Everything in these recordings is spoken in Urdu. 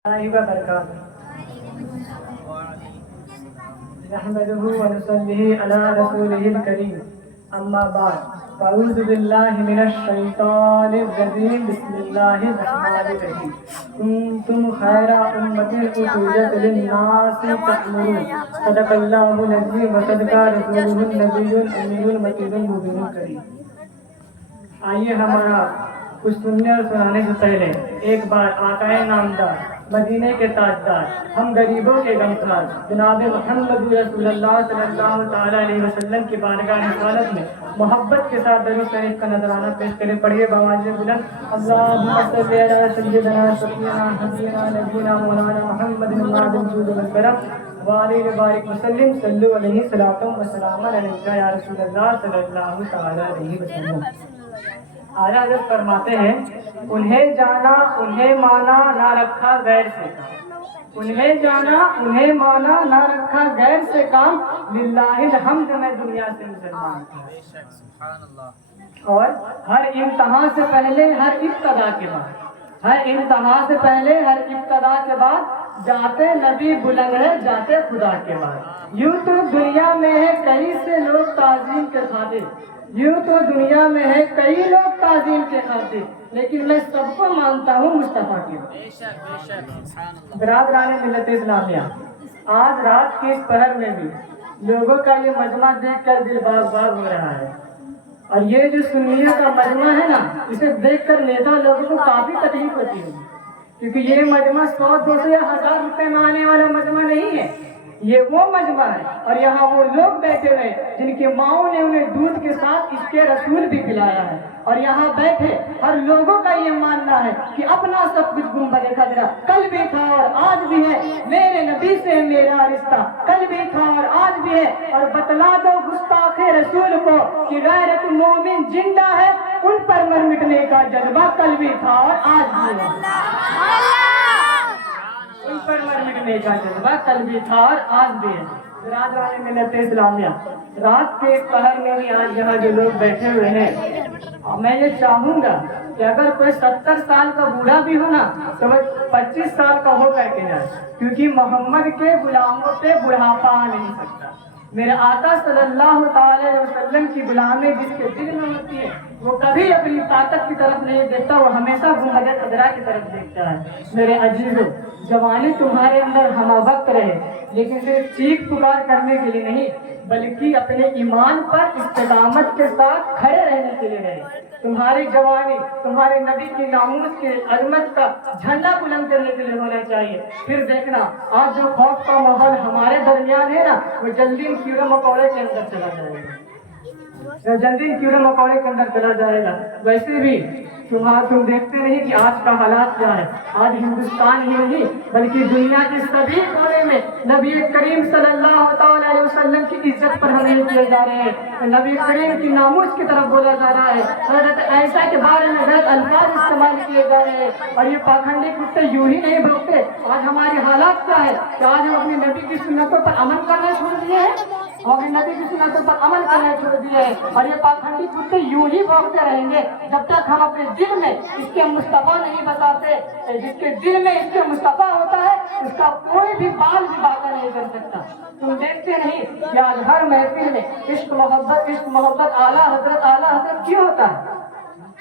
نحمده ونصلي على رسوله الكريم أما بعد فأعوذ بالله من الشيطان الرجيم بسم الله الرحمن الرحيم كنتم خير أمة أخرجت للناس تأمرون صدق الله العظيم وصدق رسوله النبي الأمي المكي المبين الكريم. آئیے ہمارا کچھ سننے اور سنانے سے پہلے ایک بار آقائے نامدار مدینے کے تاجدار ہم غریبوں کے غمخوار جناب محمد رسول اللہ صلی اللہ تعالیٰ علیہ وسلم کی بارگاہ رسالت میں محبت کے ساتھ درود شریف کا نذرانہ پیش کریں. پڑھیے بآواز بلند اللہم صلی علی سیدنا سیدنا حبیبنا نبینا مولانا محمد الجود والکرم وعلیہ وبارک وسلم صلو علیہ الصلاۃ والسلام علیکہ یا رسول اللہ صلی اللہ تعالیٰ علیہ وسلم. اعلیٰ حضرت فرماتے ہیں انہیں جانا انہیں مانا نہ رکھا غیر سے کام. انہیں جانا انہیں مانا نہ رکھا غیر سے کام للہ الحمد میں دنیا سے مسلمان تھا. اور ہر امتحان سے پہلے ہر ابتدا کے بعد ہر امتحان سے پہلے ہر ابتدا کے بعد جاتے نبی بلند ہے جاتے خدا کے بعد. یوں تو دنیا میں ہے کئی سے لوگ تعظیم کے خاطر یوں تو دنیا میں ہے کئی لوگ تعظیم کے خاطر لیکن میں سب کو مانتا ہوں مصطفیٰ کے. برادران ملت اسلامیہ، آج رات کی اس پہر میں بھی لوگوں کا یہ مجمع دیکھ کر دل باغ باغ ہو رہا ہے. اور یہ جو سنیہ کا مجمع ہے نا، اسے دیکھ کر نیتا لوگوں کو کافی تکلیف ہوتی ہے، کیونکہ یہ مجمع 100 200 یا 1000 روپے میں آنے والا مجمع نہیں ہے. یہ وہ مجمع ہے اور یہاں وہ لوگ بیٹھے ہوئے جن کی ماؤں نے انہیں دودھ کے ساتھ اس کے رسول بھی پلایا ہے. اور یہاں بیٹھے ہر لوگوں کا یہ ماننا ہے کہ اپنا سب کچھ گنبد خضرا کل بھی تھا اور آج بھی ہے، میرے نبی سے میرا رشتہ کل بھی تھا اور آج بھی ہے. اور بتلا دو گستاخ رسول کو کہ غیرت مومن زندہ ہے، ان پر مر مٹنے کا جذبہ کل بھی تھا اور آج بھی ہے. ان پر مر مٹنے کا جذبہ کل بھی تھا اور آج بھی ہے. برادران ملت اسلامیہ، رات کے پہر میں بھی آج یہاں جو لوگ بیٹھے ہوئے ہیں، میں یہ چاہوں گا کہ اگر کوئی 70 سال کا بوڑھا بھی ہو نا تو وہ 25 سال کا ہو کر کے جائے، کیونکہ محمد کے غلاموں پہ بڑھاپا آ نہیں سکتا. میرے آقا صلی اللہ تعالی وسلم کی غلامی جس کے دل میں ہوتی ہے وہ کبھی اپنی طاقت کی طرف نہیں دیکھتا، وہ ہمیشہ گنبد خضرا کی طرف دیکھتا ہے. میرے عزیزوں، جوانی تمہارے اندر ہمہ وقت رہے، لیکن صرف چیخ پکار کرنے کے لیے نہیں بلکہ اپنے ایمان پر استقامت کے ساتھ کھڑے رہنے کے لیے رہے. تمہاری جوانی تمہارے نبی کی ناموس کی عظمت کا جھنڈا بلند کرنے کے لیے ہونا چاہیے. پھر دیکھنا آج جو خوف کا ماحول ہمارے درمیان ہے نا، وہ جلدی کیڑے مکوڑے کے اندر چلا جائے گا، ویسے بھی تم دیکھتے نہیں کہ آج کا حالات کیا ہے. آج ہندوستان ہی نہیں بلکہ دنیا کے سبھی کونے میں نبی کریم صلی اللہ تعالی علیہ وسلم کی عزت پر حملے کیے جا رہے ہیں، نبی کریم کی ناموس کی طرف بولا جا رہا ہے، حضرت عائشہ کے بارے میں غلط الفاظ استعمال کیے جا رہے ہیں. اور یہ پاکھنڈی کتے یوں ہی نہیں بھوکتے. آج ہمارے حالات کیا ہے کہ آج ہم اپنے نبی کی سنتوں پر عمل کرنا چھوڑ دیے ہیں، اور نبی کی سنتوں پر عمل کرنا چھوڑ دیے ہیں. اور یہ پاکھنڈی کتے یوں ہی بھوکتے رہیں گے جب تک ہم اپنے دل میں اس کے مصطفیٰ نہیں بتاتے. جس کے دل میں اس کے مصطفیٰ ہوتا ہے اس کا کوئی بھی بال بھی باقی نہیں کر سکتا. تم دیکھتے نہیں کہ آج ہر محفل میں عشق محبت اعلیٰ حضرت کیوں ہوتا ہے؟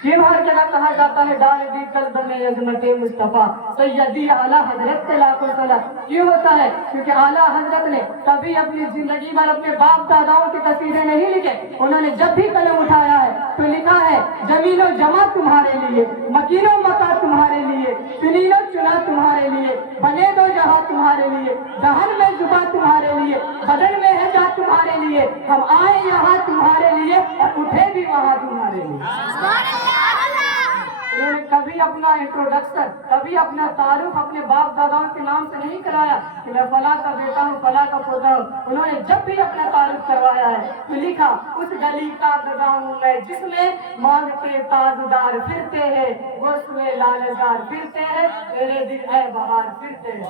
کیوں ہر جگہ کہا جاتا ہے ڈال دی قلب میں عظمت مصطفیٰ سیدی اعلیٰ حضرت کے لاکھوں سلام؟ کیوں ہوتا ہے؟ کیونکہ اعلیٰ حضرت نے کبھی اپنی زندگی میں اپنے باپ داداؤں کی تصویریں نہیں لکھے. انہوں نے جب بھی قلم اٹھایا ہے تو لکھا ہے زمین و جمع تمہارے لیے، مکین و مکا تمہارے لیے، چنین و چنا تمہارے لیے، بنے دو جہاں تمہارے لیے، دہن میں زباں تمہارے لیے، بدن میں ہے جا تمہارے لیے، ہم آئے یہاں تمہارے لیے اور اٹھے بھی وہاں تمہارے لیے. انہوں نے کبھی اپنا انٹروڈکشن کبھی اپنا تعارف اپنے باپ داداؤں کے نام سے نہیں کرایا کہ میں فلاں کا بیٹا ہوں فلاں کا پوتا ہوں. انہوں نے جب بھی اپنا تعارف کروایا ہے تو لکھا اس گلی کا گدا ہوں میں جس میں مانگتے تاجدار پھرتے ہیں، وہ سوئے لالزار پھرتے ہیں، میرے دل اے بہار پھرتے ہیں.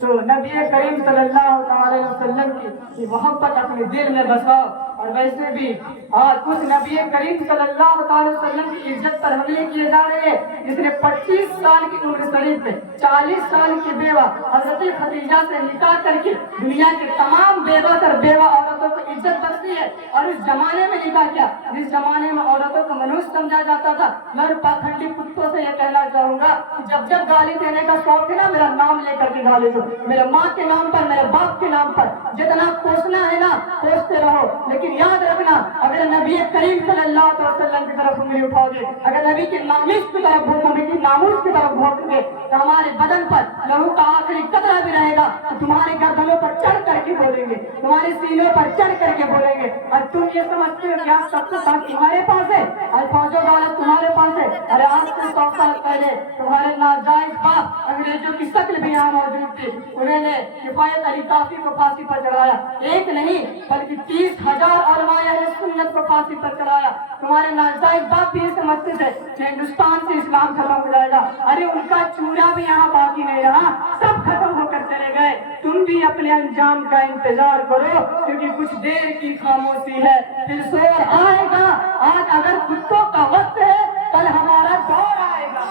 تو نبی کریم صلی اللہ علیہ وسلم کی محبت اپنے دل میں بساؤ. اور ویسے بھی آج اس نبی کریم صلی اللہ تعالی وسلم کی عزت پر حملے کیے جا رہے ہیں جس نے 25 سال کی عمر شریف میں 40 سال کی بیوہ حضرت خدیجہ سے نکاح کر کے دنیا کے تمام بیوہ تر بیوہ عورتوں کو عزت بخشی ہے اور اس زمانے میں نکاح کیا جس زمانے میں عورتوں کو منحوس سمجھا جاتا تھا. میں پاکھنڈی کتوں سے یہ کہنا چاہوں گا کہ جب جب گالی دینے کا شوق ہے نا میرا نام لے کر کے گالی دو, میرے ماں کے نام پر میرے باپ کے نام پر جتنا کوسنا ہے نا کوستے رہو, لیکن یاد رکھنا اگر نبی کریم صلی اللہ علیہ وسلم کی طرف انگلی اٹھاؤ گے, اگر نبی کے ناموس کی طرف نبی کی ناموس کی طرف بھونک گے تو ہمارے بدن پر لہو کا آخری قطرہ بھی رہے گا تو تمہارے گردنوں پر چڑھ کر کے بولیں گے, تمہارے سینوں پر چڑھ کر کے بولیں گے. اور تم یہ سمجھتے ہو کہ آپ سب کچھ تمہارے پاس ہے, الفاظوں والا تمہارے پاس ہے. ارے آج سے 100 سال پہلے تمہارے ناجائز باپ انگریزوں کی شکل بھی یہاں موجود تھی, انہوں نے کفایت علی کافی کو پھانسی پر چڑھایا, ایک نہیں بلکہ 30,000 علماء اہل سنت کو پھانسی پر چڑھایا. تمہارے ناجائز باپ بھی یہ سمجھتے تھے کہ ہندوستان سے اسلام ختم ہو جائے گا, ارے ان کا چورا بھی یہاں باقی نہیں رہا, سب ختم ہو کر چلے گئے. تم بھی اپنے انجام کا انتظار کرو کیونکہ کچھ دیر کی خاموشی ہے پھر شور آئے گا. آج اگر کتوں کا وقت ہے کل ہمارا دور آئے گا.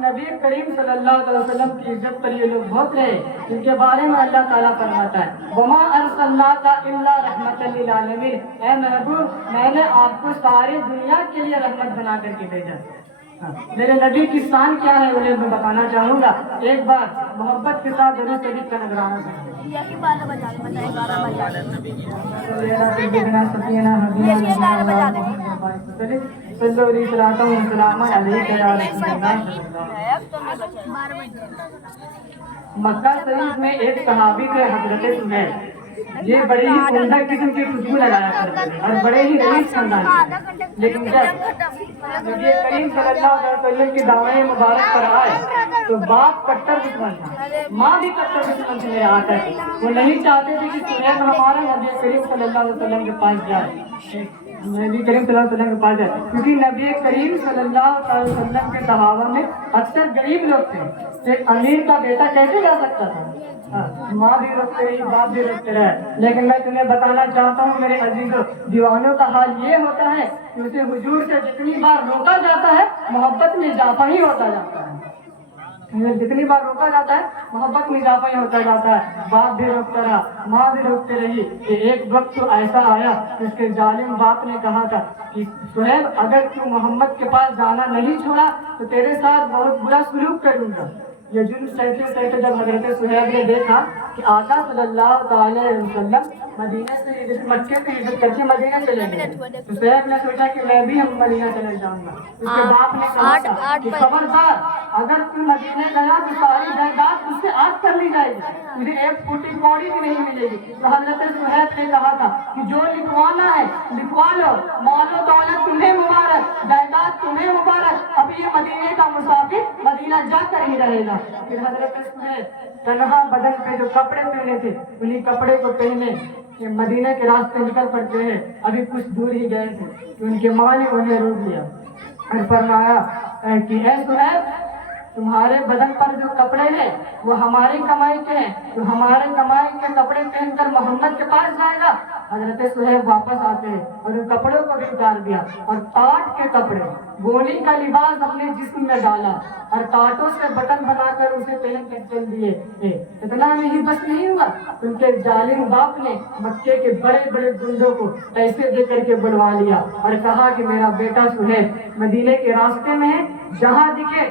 نبی کریم صلی اللہ علیہ وسلم کی عزت پر یہ لوگ بہت رہے جن کے بارے میں اللہ تعالیٰ فرماتا ہے وَمَا أَرْسَلْنَاكَ إِلَّا رَحْمَةً لِّلْعَالَمِينَ, اے محبوب میں نے آپ کو ساری دنیا کے لیے رحمت بنا کر کے بھیجا. میرے نبی کی شان کیا ہے انہیں میں بتانا چاہوں گا. ایک بار محبت کے ساتھ درود شریف کا نذرانہ کریں. مکہ شریف میں ایک صحابی تھے حضرت سہیل, یہ بڑی ہی عمدہ قسم کی خوشبو لگایا کرتے تھے اور بڑے ہی رئیس خاندان تھے. لیکن جب نبی کریم صلی اللہ علیہ وسلم کی دعوت مبارک پر آئے تو باپ کٹر دشمن تھا, ماں بھی کٹر دشمن سے آتا ہے. وہ نہیں چاہتے تھے کہ سہیل ہمارا نبی کریم صلی اللہ علیہ وسلم کے پاس جائے, نبی کریم صلی اللہ علیہ وسلم کے پاس جائے, کیونکہ نبی کریم صلی اللہ علیہ وسلم کے صحابہ میں اکثر غریب لوگ تھے. ایک امیر کا بیٹا کیسے جا سکتا تھا, ماں بھی روکتے رہی باپ بھی روکتے رہے. لیکن میں تمہیں بتانا چاہتا ہوں میرے عزیزوں, دیوانوں کا حال یہ ہوتا ہے کہ اسے حضور سے جتنی بار روکا جاتا ہے محبت میں اضافہ ہی ہوتا جاتا ہے. جتنی بار روکا جاتا ہے محبت میں اضافہ ہی ہوتا جاتا ہے. باپ بھی روکتا رہا, ماں بھی روکتے رہی. کہ ایک وقت تو ایسا آیا کہ اس کے ظالم باپ نے کہا تھا کہ سہیل اگر تو محمد کے پاس جانا نہیں چھوڑا تو تیرے ساتھ بہت برا سلوک کروں گا. یہ جن سہتے جب حضرت سہیل نے دیکھا کہ آقا صلی اللہ تعالی علیہ وسلم مدینہ سے مکے سے ہجرت کر کے مدینہ چلے گئے تو سہیل نے سوچا کہ میں بھی ہم مدینہ چلے جاؤں گا. اس کے باپ نے کہا کہ خبردار اگر تم مدینہ گیا تو ساری جائیداد اس سے آگ کر لی جائے گی, تجھے ایک پھوٹی کوڑی بھی نہیں ملے گی. تو حضرت سہیل نے کہا تھا کہ جو لکھوانا ہے لکھوا لو, مال و دولت تمہیں مبارک, جائیداد تمہیں مبارک, ابھی یہ مدینے کا مسافر مدینہ جا کر ہی رہے گا. پھر حضرت سہیل تنہا بدن پہ جو کپڑے پہنے تھے انہیں کپڑے کو پہنے کہ مدینہ کے راستے نکل پڑتے ہیں. ابھی کچھ دور ہی گئے تھے کہ ان کے ماں نے انہیں روک لیا اور فرمایا کہ اے سہیل تمہارے بدن پر جو کپڑے ہیں وہ ہماری کمائی کے ہیں, تو ہمارے کمائی کے کپڑے پہن کر محمد کے پاس جائے گا. حضرت سہیل واپس آتے ہیں اور ان کپڑوں کو بھی اتار دیا اور ٹاٹ کے کپڑے گولی کا لباس اپنے جسم میں ڈالا اور ٹاٹوں سے بٹن بنا کر اسے پہن کر چل دیے. اتنا نہیں بس نہیں ہوا, ان کے ظالم باپ نے مکے کے بڑے بڑے گنڈوں کو پیسے دے کر کے بلوا لیا اور کہا کہ میرا بیٹا سہیل مدینے کے راستے میں ہے, جہاں دکھے